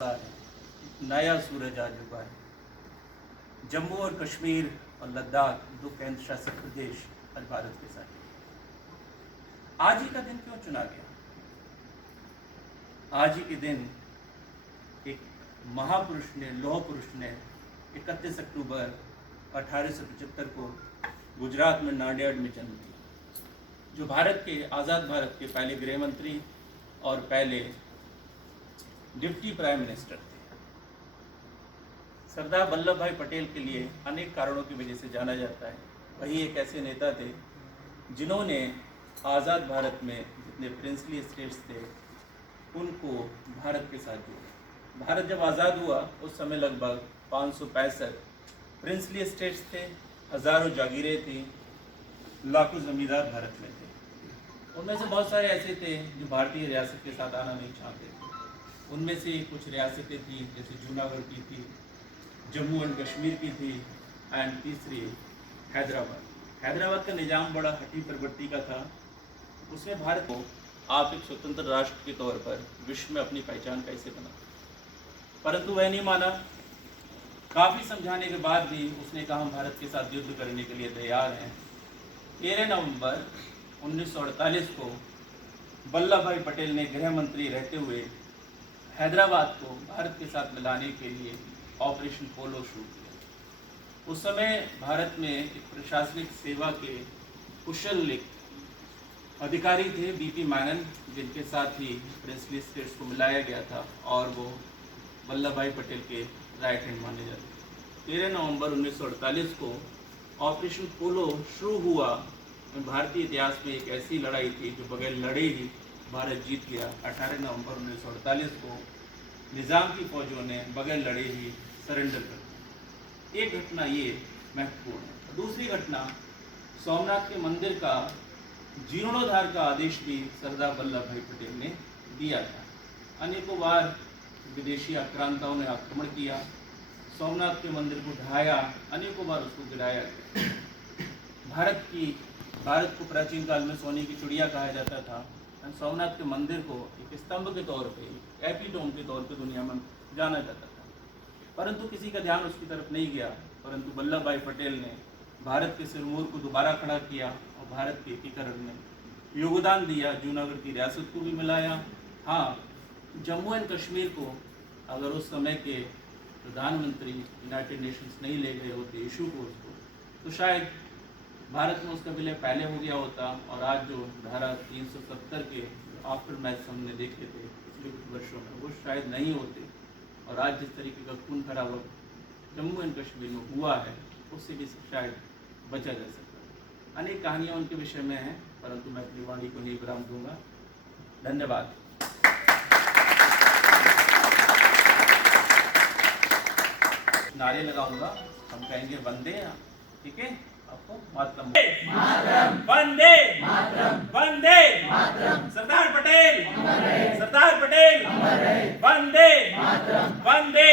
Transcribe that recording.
नया सूरज आज उगा है। जम्मू और कश्मीर और लद्दाख दो केंद्र शासित प्रदेश आज भारत के साथ हैं। आज ही का दिन क्यों चुना गया? आज ही के दिन एक महापुरुष ने, लौह पुरुष ने 31 अक्टूबर 1875 को गुजरात में नांदेड़ में जन्म लिया, जो भारत के आज़ाद भारत के पहले गृह मंत्री और पहले डिप्टी प्राइम मिनिस्टर थे। सरदार वल्लभ भाई पटेल के लिए अनेक कारणों की वजह से जाना जाता है। वही एक ऐसे नेता थे जिन्होंने आज़ाद भारत में जितने प्रिंसली स्टेट्स थे उनको भारत के साथ जोड़ा। भारत जब आज़ाद हुआ उस समय लगभग 565 प्रिंसली स्टेट्स थे, हज़ारों जागीरें थी, लाखों जमींदार भारत में थे। उनमें से बहुत सारे ऐसे थे जो भारतीय रियासत के साथ आना नहीं चाहते थे। उनमें से कुछ रियासतें थी जैसे जूनागढ़ की थी, जम्मू एंड कश्मीर की थी, एंड तीसरी हैदराबाद का निज़ाम बड़ा हठी प्रवृत्ति का था। उसमें भारत को आप एक स्वतंत्र राष्ट्र के तौर पर विश्व में अपनी पहचान कैसे बना, परंतु वह नहीं माना। काफ़ी समझाने के बाद भी उसने कहा हम भारत के साथ युद्ध करने के लिए तैयार हैं। 13 नवंबर 1948 को वल्लभ भाई पटेल ने गृह मंत्री रहते हुए हैदराबाद को भारत के साथ मिलाने के लिए ऑपरेशन पोलो शुरू किया। उस समय भारत में एक प्रशासनिक सेवा के कुशल अधिकारी थे बीपी मैनन, जिनके साथ ही प्रिंसली स्टेट्स को मिलाया गया था और वो वल्लभ भाई पटेल के राइट हैंड माने जाते थे। 13 नवंबर 1948 को ऑपरेशन पोलो शुरू हुआ। भारतीय इतिहास में एक ऐसी लड़ाई थी जो बगैर लड़े ही भारत जीत गया। 18 नवंबर 1948 को निज़ाम की फौजों ने बगैर लड़े ही सरेंडर कर दिया। एक घटना ये महत्वपूर्ण है। दूसरी घटना, सोमनाथ के मंदिर का जीर्णोद्धार का आदेश भी सरदार वल्लभ भाई पटेल ने दिया था। अनेकों बार विदेशी आक्रांताओं ने आक्रमण किया, सोमनाथ के मंदिर को ढहाया, अनेकों बार उसको गिराया गया। भारत को प्राचीन काल में सोने की चिड़िया कहा जाता था। सोमनाथ के मंदिर को एक स्तंभ के तौर पे, एपिटोम के तौर पे दुनिया में जाना जाता था, परंतु किसी का ध्यान उसकी तरफ नहीं गया। परंतु वल्लभ भाई पटेल ने भारत के सिरमौर को दोबारा खड़ा किया और भारत के एकीकरण में योगदान दिया। जूनागढ़ की रियासत को भी मिलाया। हाँ, जम्मू एंड कश्मीर को अगर उस समय के प्रधानमंत्री यूनाइटेड नेशंस नहीं ले गए होते इशू को उसको, तो शायद भारत में उसका विलय पहले हो गया होता। और आज जो धारा 370 के आफ्टर मैच हमने देखे थे पिछले कुछ वर्षों में, वो शायद नहीं होते। और आज जिस तरीके का खून खराबा जम्मू एंड कश्मीर में हुआ है उससे भी शायद बचा जा सकता है। अनेक कहानियाँ उनके विषय में हैं, परंतु मैं अपनी वाणी को नहीं विराम दूंगा। धन्यवाद। नारे लगाऊंगा, हम कहेंगे वंदे, ठीक है? आपको मातरम, वंदे वंदे, सरदार पटेल, वंदे वंदे।